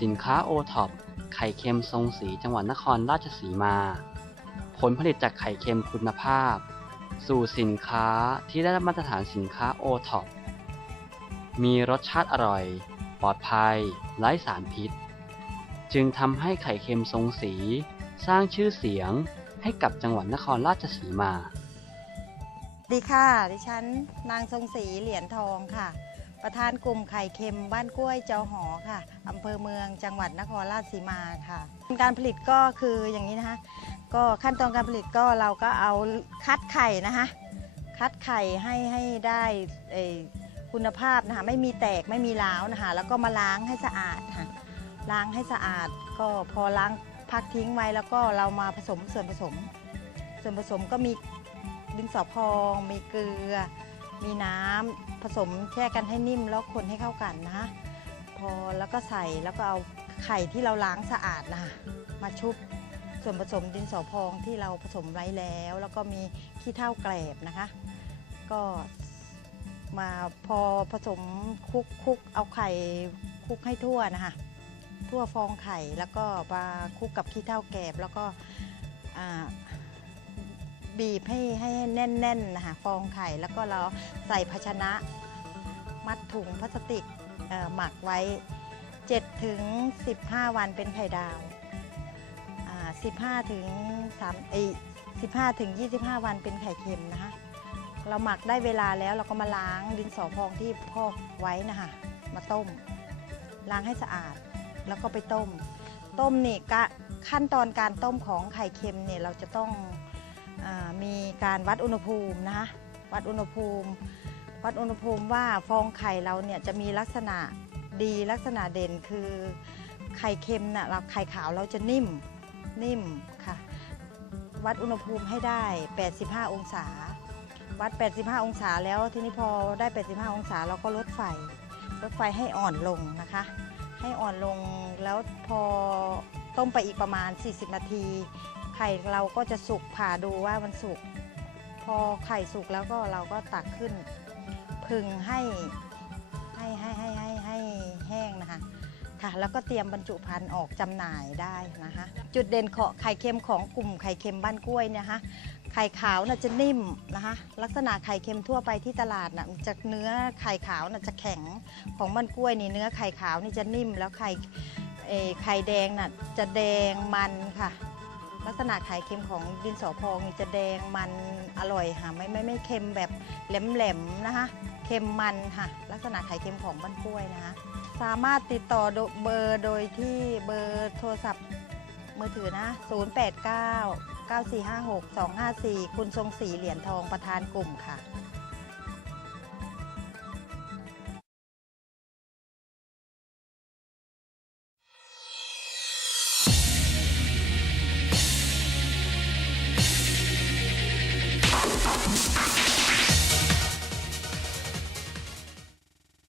สินค้าโอท็อปไข่เค็มทรงสีจังหวัดนครราชสีมา ผลผลิตจากไข่เค็มคุณภาพ สู่สินค้าที่ได้รับมาตรฐานสินค้าโอท็อปมีรสชาติอร่อย ปลอดภัย ไร้สารพิษ จึงทำให้ไข่เค็มทรงสี สร้างชื่อเสียงให้กับจังหวัดนครราชสีมา ดีค่ะ ดิฉันนางทรงศรีเหรียญทองค่ะ ประธานกลุ่มไข่เค็มบ้านกล้วยเจ้าหอค่ะอำเภอเมืองจังหวัดนครราชสีมาค่ะ การผลิตก็คืออย่างนี้นะคะ ก็ขั้นตอนการผลิตก็เราก็เอาคัดไข่นะคะ คัดไข่ให้ให้ได้คุณภาพนะคะไม่มีแตกไม่มีร้าวนะคะแล้วก็มาล้างให้สะอาดค่ะล้างให้สะอาดก็พอล้างพักทิ้งไว้แล้วก็เรามาผสมส่วนผสม ส่วนผสมก็มี ดินสอพอง มีเกลือ มีน้ำผสมแช่กันให้นิ่มแล้วคนให้เข้ากันนะพอแล้วก็ใส่แล้วก็เอาไข่ที่เราล้างสะอาดนะคะมาชุบส่วนผสมดินสอพองที่เราผสมไว้แล้ว แล้วก็มีขี้เถ้าแกลบนะคะ ก็มาพอผสมคลุกคลุกเอาไข่คลุกให้ทั่วนะคะทั่วฟองไข่แล้วก็มาคลุกกับขี้เถ้าแกลบแล้วก็อ่า บีบให้ให้แน่นๆนะคะฟองไข่แล้วก็เราใส่ภาชนะ มัดถุงพลาสติกหมักไว้ 7 ถึง 15 วันเป็นไข่ดาว 15 ถึง3เอย15 ถึง 25 วันเป็นไข่เค็มนะคะเราหมักได้เวลาแล้วเราก็มาล้างดินสอพองที่พอกไว้นะคะมาต้ม ล้างให้สะอาดแล้วก็ไปต้ม ต้มนี่กะขั้นตอนการต้มของไข่เค็มเนี่ยเราจะต้อง มีการวัดอุณหภูมินะคะวัดอุณหภูมิ วัดอุณหภูมิว่าฟองไข่เราเนี่ยจะมีลักษณะดีลักษณะเด่นคือไข่เค็มน่ะเราไข่ขาวเราจะนิ่มนิ่มค่ะ วัดอุณหภูมิให้ได้ 85 องศา วัด 85 องศาแล้วทีนี้พอได้ 85 องศาเราก็ลดไฟลดไฟให้อ่อนลงนะคะ ให้อ่อนลงแล้วพอต้มไปอีกประมาณ 40 นาที ไข่เราก็จะสุกผ่าดูว่ามันสุก พอไข่สุกแล้วก็เราก็ตักขึ้น พึงให้ให้ให้ให้ให้ให้แห้งนะคะค่ะแล้วก็เตรียมบรรจุภัณฑ์ออกจำหน่ายได้นะคะ จุดเด่นของไข่เค็มของกลุ่มไข่เค็มบ้านกล้วยเนยนะคะ ไข่ขาวน่ะจะนิ่มนะคะ ลักษณะไข่เค็มทั่วไปที่ตลาดน่ะจะเนื้อไข่ขาวน่ะจะแข็งของบ้านกล้วยนี่เนื้อไข่ขาวนี่จะนิ่มแล้วไข่ไข่แดงน่ะจะแดงมันค่ะ ลักษณะไข่เค็มของดินสอพองจะแดงมันอร่อยค่ะไม่ไม่ไม่เค็มแบบแหลมๆนะคะเค็มมันค่ะ ลักษณะไข่เค็มของบ้านกล้วยนะคะ สามารถติดต่อเบอร์โดยที่เบอร์โทรศัพท์มือถือนะ 089 9456 254 คุณทรงศรีเหรียญทองประธานกลุ่มค่ะ